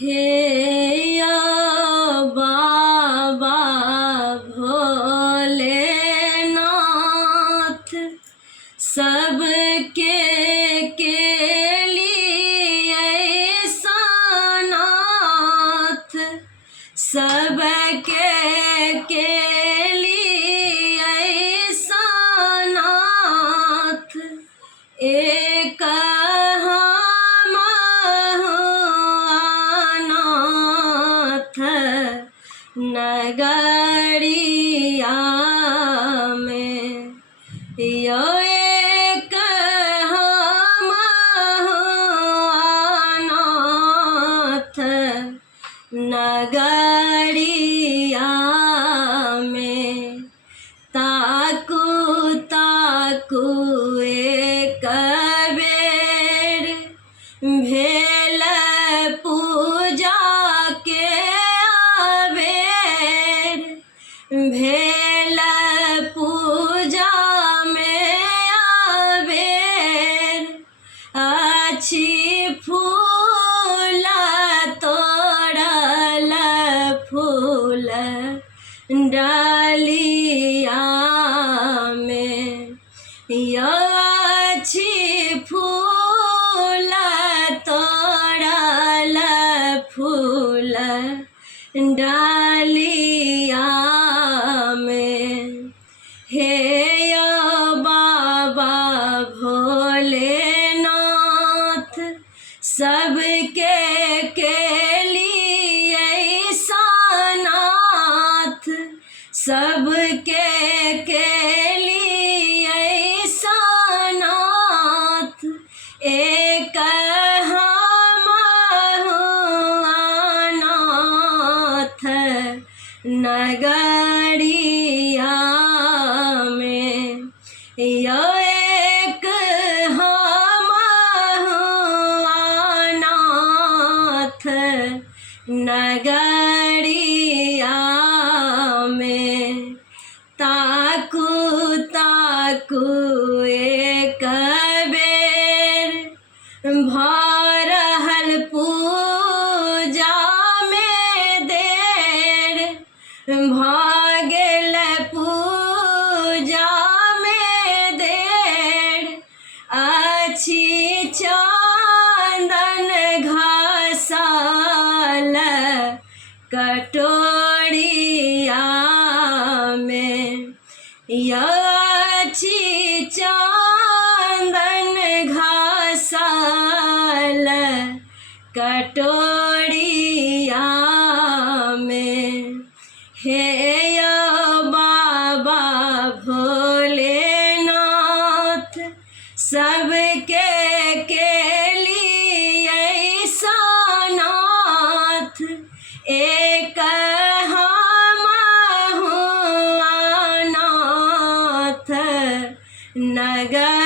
हे या बाबा भोलेनाथ, सबके लिए सनाथ, सबके लिए सनाथ, एक नगरिया में यो एक हम अनाथ नगरिया में। ताकू ताकू एक बेर भेल पूजा के आबेर, भेल पूजा में आबेर, अछि फूल तोड़ल फूल डालिया में, यो अछि फूल तोड़ल फूल डालिया में। हे यो बाबा भोलेनाथ, सबके लिए सनाथ, सबके लिए सनाथ, एक हम अनाथ नगरिया में, यो एक हम अनाथ नगरिया में। ताकू ताकू एक बेर भरहल पूजा में देर, भगेल पूजा में देर, अछि चंदन घसल कटोरिया में, यो अछि चंदन घसल कटोरिया में। हे यो बाबा भोलेनाथ, सबके लिए सनाथ, एक हम अनाथ नगर